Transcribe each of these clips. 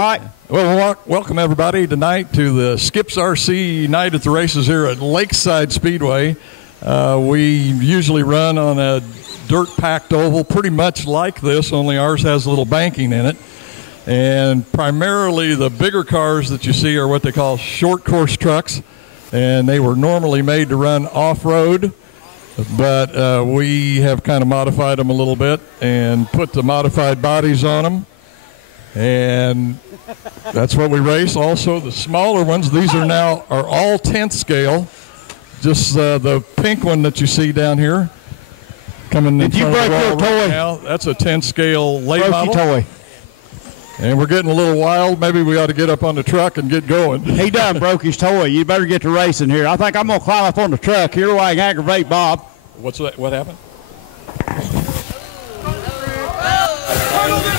All right. Well, welcome everybody tonight to the Skips RC Night at the Races here at Lakeside Speedway. We usually run on a dirt-packed oval pretty much like this, only ours has a little banking in it. And primarily the bigger cars that you see are what they call short course trucks, and they were normally made to run off-road, but we have kind of modified them a little bit and put the modified bodies on them. And that's what we race. Also, the smaller ones, these are all 10th scale. Just the pink one that you see down here coming in front of the wall right now, that's a 10th scale late model. Toy. And we're getting a little wild. Maybe we ought to get up on the truck and get going. He done broke his toy. You better get to racing here. I think I'm going to climb up on the truck here while I can aggravate Bob. What's that? What happened?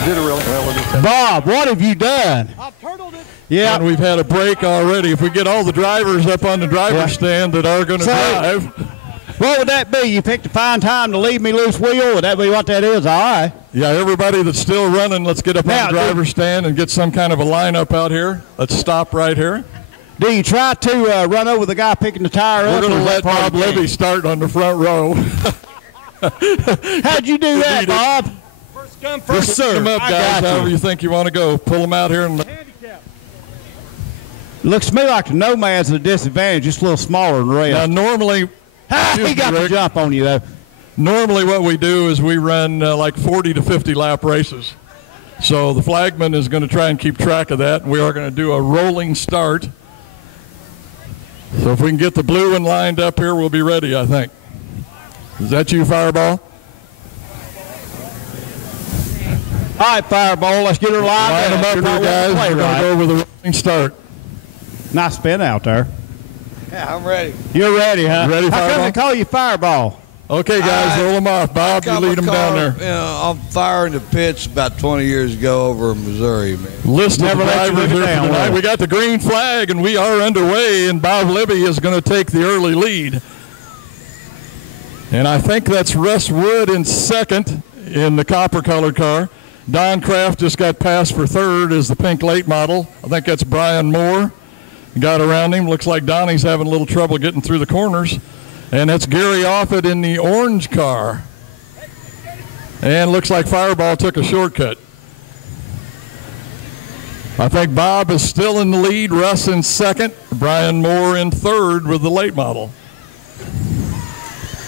Did it really? Well, Bob, what have you done? I've turtled it. Yeah. And we've had a break already. If we get all the drivers up on the driver's stand that are going to drive. What would that be? You picked a fine time to leave me loose wheel? Would that be what that is? All right. Yeah, everybody that's still running, let's get up on the driver's stand and get some kind of a lineup out here. Let's stop right here. Do you try to run over the guy picking the tire up? We're going to let Bob Libby start on the front row. How'd you do that, Bob? First come, first Just serve. Come up, guys, however you think you want to go. Pull them out here. And handicap. Looks to me like the Nomad's at a disadvantage, just a little smaller than the rest. now, normally, He got the jump on you, though. normally what we do is we run like 40 to 50 lap races. So the flagman is going to try and keep track of that. We are going to do a rolling start. So if we can get the blue one lined up here, we'll be ready, I think. Is that you, Fireball? All right, Fireball, let's get her lined Line them up here, guys. We're going to go with a rolling start. Nice spin out there. Yeah, I'm ready. You're ready, huh? You ready, How come Fireball? they call you Fireball? Okay, guys, roll them off. Bob, you lead them down there. You know, I'm firing the pitch about 20 years ago over in Missouri, man. List of Never let you drivers live it here for down, tonight. will We got the green flag, and we are underway, and Bob Libby is going to take the early lead. And I think that's Russ Wood in second in the copper-colored car. Don Kraft just got passed for third as the pink late model. I think that's Brian Moore. Got around him. Looks like Donnie's having a little trouble getting through the corners. And that's Gary Offit in the orange car. And looks like Fireball took a shortcut. I think Bob is still in the lead, Russ in second, Brian Moore in third with the late model.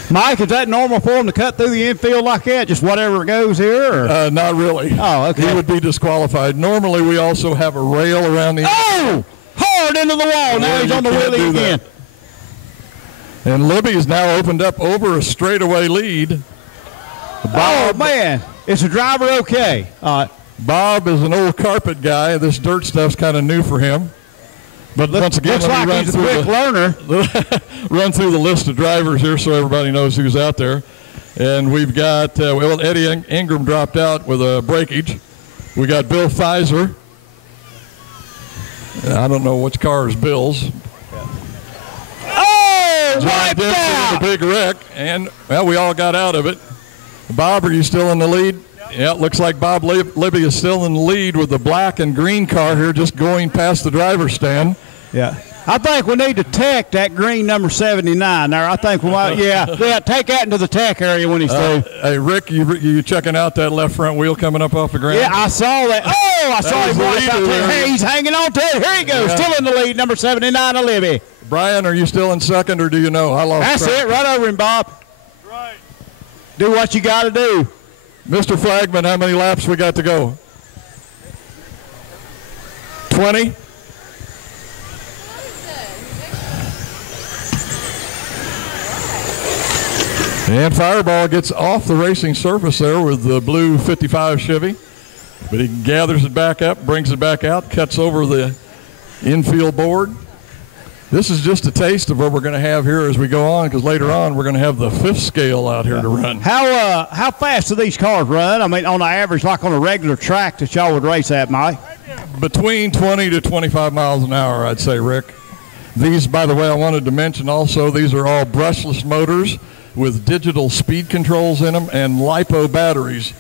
Mike, is that normal for him to cut through the infield like that, just whatever goes here? Or? Not really. Oh, okay. He would be disqualified. Normally we also have a rail around the... Oh! Hard into the wall. Now he's on the wheelie again. And Libby's now opened up over a straightaway lead. Oh, man. Is the driver okay? Bob is an old carpet guy. This dirt stuff's kind of new for him. But once again, looks let me like he's a quick learner. run through the list of drivers here so everybody knows who's out there. And we've got, Eddie Ingram dropped out with a breakage. We got Bill Pfizer. I don't know which car is Bill's. Oh, John wiped Dixon out. with a big wreck. And, well, we all got out of it. Bob, are you still in the lead? Yeah, it looks like Bob Libby is still in the lead with the black and green car here just going past the driver's stand. Yeah. I think we need to tech that green number 79 there. I think we might, take that into the tech area when he's through. Hey, Rick, you checking out that left front wheel coming up off the ground? Yeah, I saw that. Oh, I saw him right out there. Hey, he's hanging on to it. Here he goes, still in the lead, number 79 of Libby. Brian, are you still in second, or do you know? I lost That's track. it, right over him, Bob. Right. Do what you got to do. Mr. Flagman, how many laps we got to go? 20? And Fireball gets off the racing surface there with the blue 55 Chevy. But he gathers it back up, brings it back out, cuts over the infield board. This is just a taste of what we're going to have here as we go on, because later on we're going to have the fifth scale out here to run. How fast do these cars run? I mean, on the average, like on a regular track that y'all would race at, Mike? Between 20 to 25 miles an hour, I'd say, Rick. These, by the way, I wanted to mention also, these are all brushless motors with digital speed controls in them and LiPo batteries.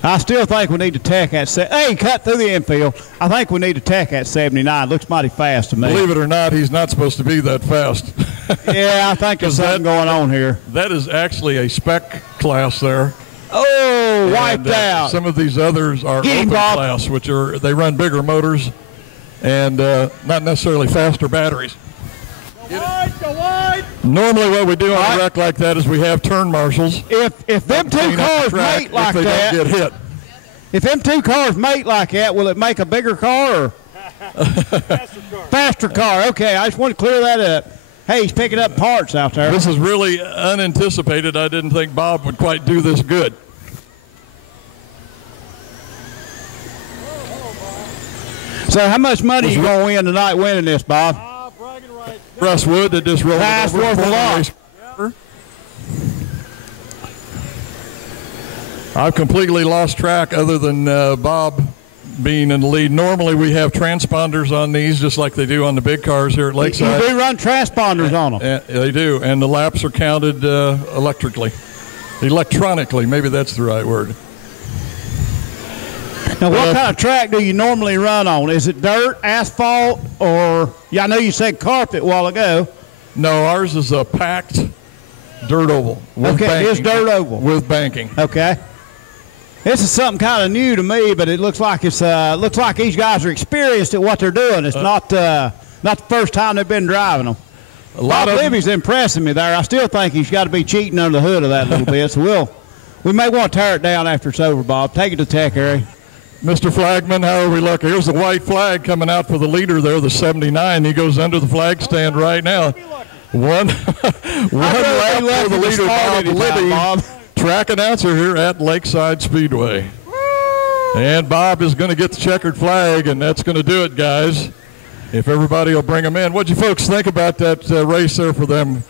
I still think we need to tack at hey, cut through the infield. I think we need to tack at 79. Looks mighty fast to me. Believe it or not, he's not supposed to be that fast. Yeah, I think there's something going on here. That is actually a spec class there. Oh, wiped out. Some of these others are open class, which they run bigger motors and not necessarily faster batteries. Go wide. Normally what we do on a wreck like that is we have turn marshals. If them two cars mate like if they that, don't get hit. If them two cars mate like that, will it make a bigger car or faster car? Okay, I just want to clear that up. Hey, he's picking up parts out there. This is really unanticipated. I didn't think Bob would quite do this good. So how much money you going to win tonight winning this, Bob? Bragging rights. Russ Wood that just rolled That's over. worth a lot. I've completely lost track other than Bob being in the lead. Normally we have transponders on these just like they do on the big cars here at Lakeside. You do run transponders on them. They do, and the laps are counted electronically, maybe that's the right word. Now, what kind of track do you normally run on? Is it dirt, asphalt, or I know you said carpet a while ago. No, ours is a packed dirt oval. Okay, it is dirt oval. With banking. Okay. This is something kind of new to me, but it looks like these guys are experienced at what they're doing. It's not the first time they've been driving them. Bob Libby's impressing me there. I still think he's got to be cheating under the hood of that a little bit. So we may want to tear it down after it's over, Bob. Take it to tech area. Mr. Flagman, how are we looking? Here's the white flag coming out for the leader there, the 79. He goes under the flag stand right now. One lap for the leader, Bob Libby, track announcer here at Lakeside Speedway. And Bob is going to get the checkered flag, and that's going to do it, guys. If everybody will bring them in. What'd you folks think about that race there for them?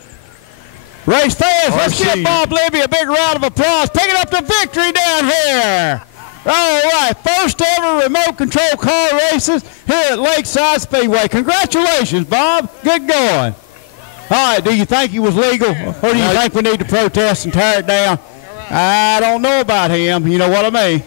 Race fans, let's give Bob Libby a big round of applause. Picking up the victory down here. All right, first ever remote control car races here at Lakeside Speedway. Congratulations, Bob. Good going. All right, do you think he was legal, or do you think we need to protest and tear it down? I don't know about him. You know what I mean?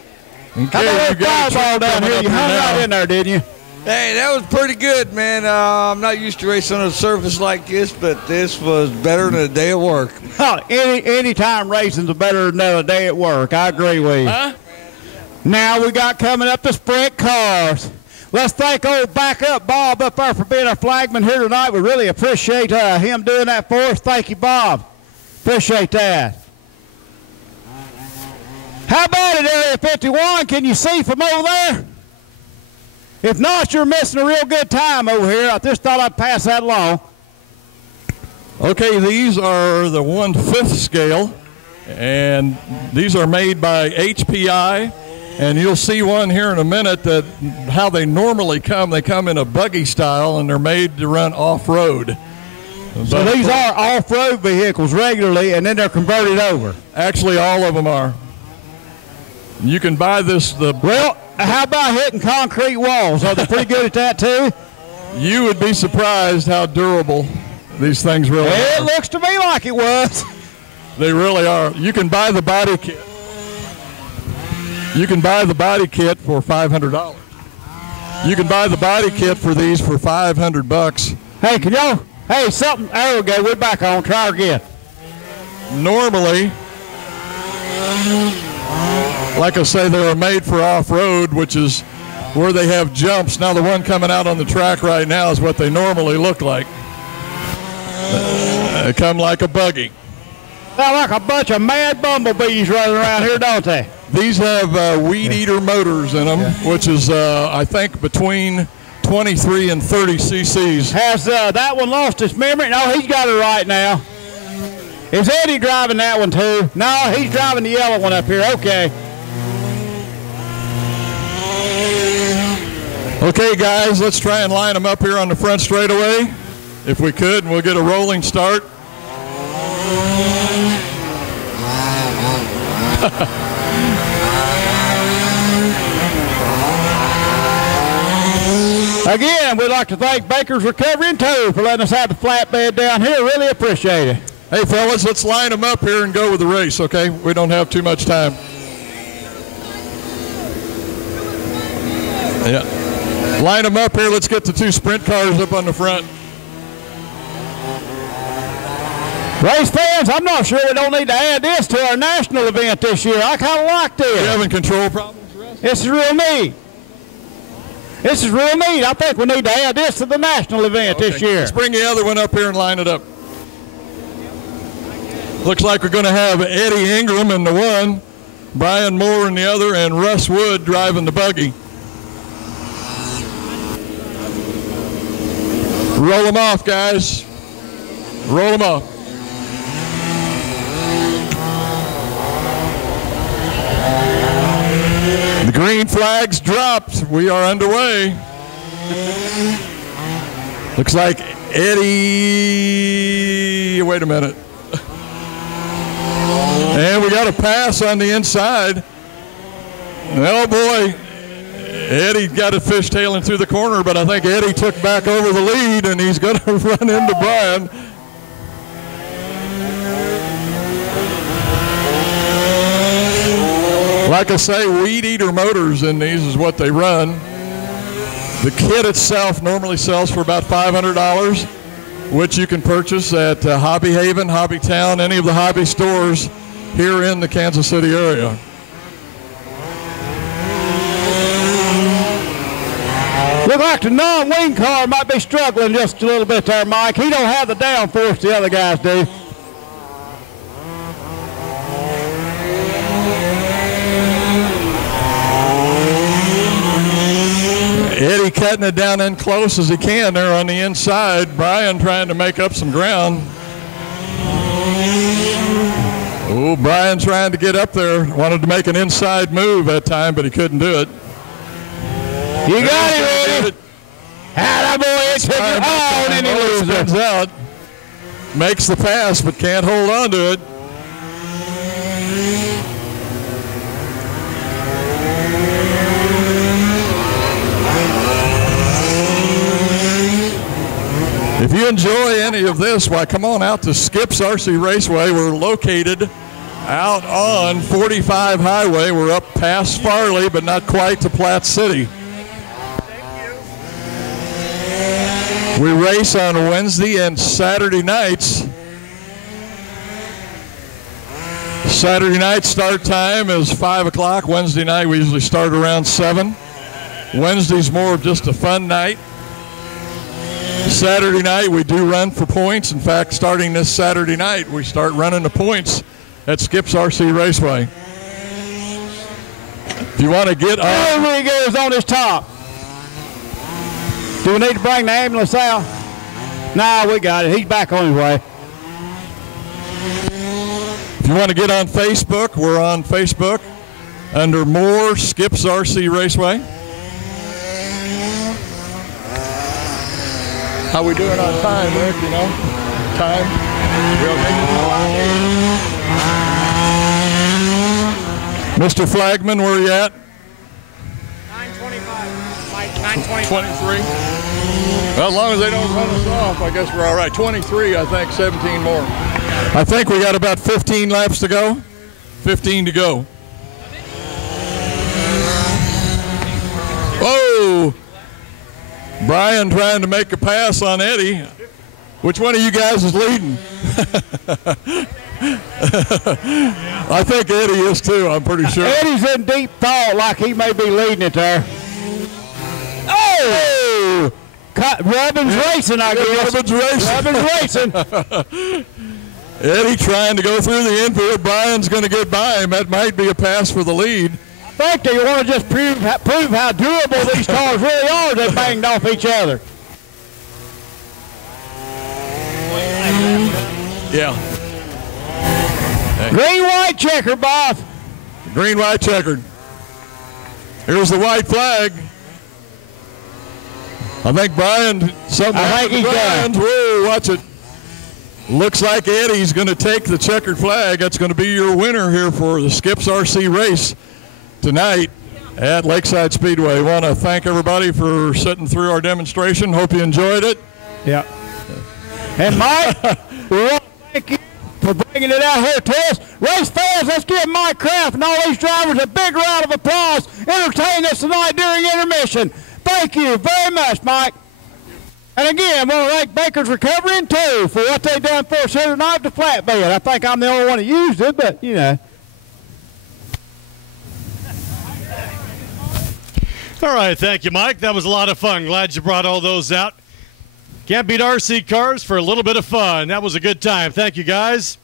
How about that fireball down here? You hung right in there, didn't you? Hey, that was pretty good, man. I'm not used to racing on a surface like this, but this was better than a day at work. Oh, any time racing's better than a day at work. I agree with you. Huh? Now we got coming up the sprint cars. Let's thank old backup Bob up there for being our flagman here tonight. We really appreciate him doing that for us. Thank you, Bob. Appreciate that. How about it, Area 51? Can you see from over there? If not, you're missing a real good time over here. I just thought I'd pass that along. Okay, these are the 1/5 scale, and these are made by HPI. And you'll see one here in a minute that how they normally come. They come in a buggy style, and they're made to run off-road. So these are off-road vehicles regularly, and then they're converted over. Actually, all of them are. You can buy this. Well, how about hitting concrete walls? Are they pretty good at that, too? You would be surprised how durable these things really are. It looks to me like it was. They really are. You can buy the body kit. You can buy the body kit for $500. You can buy the body kit for these for $500. Hey, can y'all? Hey, something. There we go. We're back on. Try again. Normally, like I say, they were made for off-road, which is where they have jumps. Now the one coming out on the track right now is what they normally look like. They come like a buggy. They're like a bunch of mad bumblebees running around here, don't they? These have weed eater motors in them, which is, I think, between 23 and 30 cc's. Has that one lost its memory? No, he's got it right now. Is Eddie driving that one too? No, he's driving the yellow one up here. Okay. Okay, guys, let's try and line them up here on the front straightaway, if we could, and we'll get a rolling start. Again, we'd like to thank Baker's Recovery and Tow for letting us have the flatbed down here. Really appreciate it. Hey, fellas, let's line them up here and go with the race, okay? We don't have too much time. Yeah. Line them up here. Let's get the 2 sprint cars up on the front. Race fans, I'm not sure we don't need to add this to our national event this year. I kind of like this. You having control problems, Russ? This is real neat. This is real neat. I think we need to add this to the national event this year. Let's bring the other one up here and line it up. Looks like we're going to have Eddie Ingram in the one, Brian Moore in the other, and Russ Wood driving the buggy. Roll them off, guys. Roll them off. The green flag's dropped. We are underway. Looks like Eddie, wait a minute. And we got a pass on the inside. Oh boy, Eddie got it fishtailing through the corner, but I think Eddie took back over the lead and he's going to run into Brian. Like I say, Weed Eater Motors in these is what they run. The kit itself normally sells for about $500, which you can purchase at Hobby Haven, Hobby Town, any of the hobby stores here in the Kansas City area. Look like the non-wing car might be struggling just a little bit there, Mike. He don't have the downforce the other guys do. Eddie cutting it down in close as he can there on the inside. Brian trying to make up some ground. Oh, Brian trying to get up there. Wanted to make an inside move that time, but he couldn't do it. You got it, Eddie. Atta boy, it took it. Oh, and then he loses. Out. Makes the pass, but can't hold on to it. If you enjoy any of this, why, come on out to Skips RC Raceway. We're located out on 45 Highway. We're up past Farley, but not quite to Platte City. We race on Wednesday and Saturday nights. Saturday night start time is 5 o'clock. Wednesday night we usually start around 7. Wednesday's more of just a fun night. Saturday night we do run for points. In fact, starting this Saturday night, we start running the points at Skips RC Raceway. If you want to get on... There he goes on his top. Do we need to bring the ambulance out? Nah, we got it. He's back on his way. If you want to get on Facebook, we're on Facebook under More Skips RC Raceway. How we doing on time, Rick, you know? Time? We okay? Mr. Flagman, where are you at? 9:25. Mike, 9:25. 23. Well, as long as they don't run us off, I guess we're all right. 23, I think, 17 more. I think we got about 15 laps to go. 15 to go. Whoa! Brian trying to make a pass on Eddie. Which one of you guys is leading? I think Eddie is too, I'm pretty sure. Eddie's in deep thought like he may be leading it there. Oh! Robin's racing, I guess. Robin's racing. Eddie trying to go through the infield. Brian's going to get by him. That might be a pass for the lead. I think they want to just prove how durable these cars really are. They banged off each other. Yeah. Green, white, checker, Bob. Green, white, checkered. Here's the white flag. I think Brian, I think he's done. Whoa, watch it. Looks like Eddie's going to take the checkered flag. That's going to be your winner here for the Skips RC race tonight at Lakeside Speedway. I want to thank everybody for sitting through our demonstration. Hope you enjoyed it. Yeah. And Mike, we want to thank you for for bringing it out here to us. Race fans, let's give Mike Kraft and all these drivers a big round of applause. Entertain us tonight during intermission. Thank you very much, Mike. And again, I want to thank Baker's Recovery too for what they done for us here tonight with the flatbed. I think I'm the only one that used it, but you know. All right, thank you, Mike. That was a lot of fun. Glad you brought all those out. Can't beat RC cars for a little bit of fun. That was a good time. Thank you, guys.